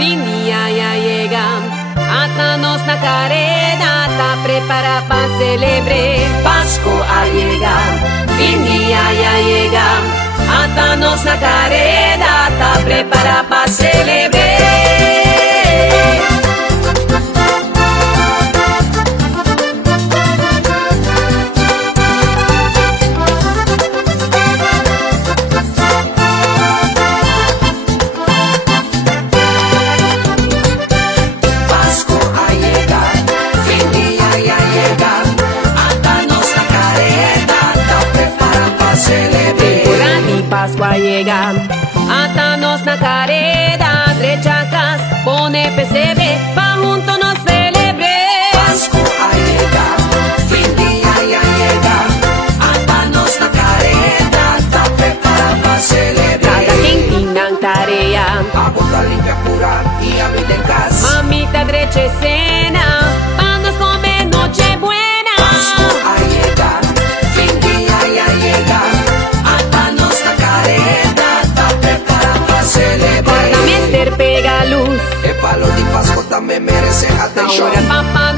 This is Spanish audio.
Fin día ya llega, atanos na carena, ta prepara pa celebre. Pascua llegar, fin día ya llega, atanos na carena, ta prepara pa celebre. Pascua llega, atanos na careda, trechacas, pone pesebre, pa junto nos celebre. Pascua llega, fin día ya llega, atanos na careda, ta prepara pa celebre. Cada quien tinang tarea, abota limpia pura y a vida en casa. Mamita dreche cena, pa nos comer noche buena. Pascua llega, fin día ya llega, atanos na careda, ta prepara pa celebre. Guarda mister pega luz, El palo de Pascua también merece atención. ahora papá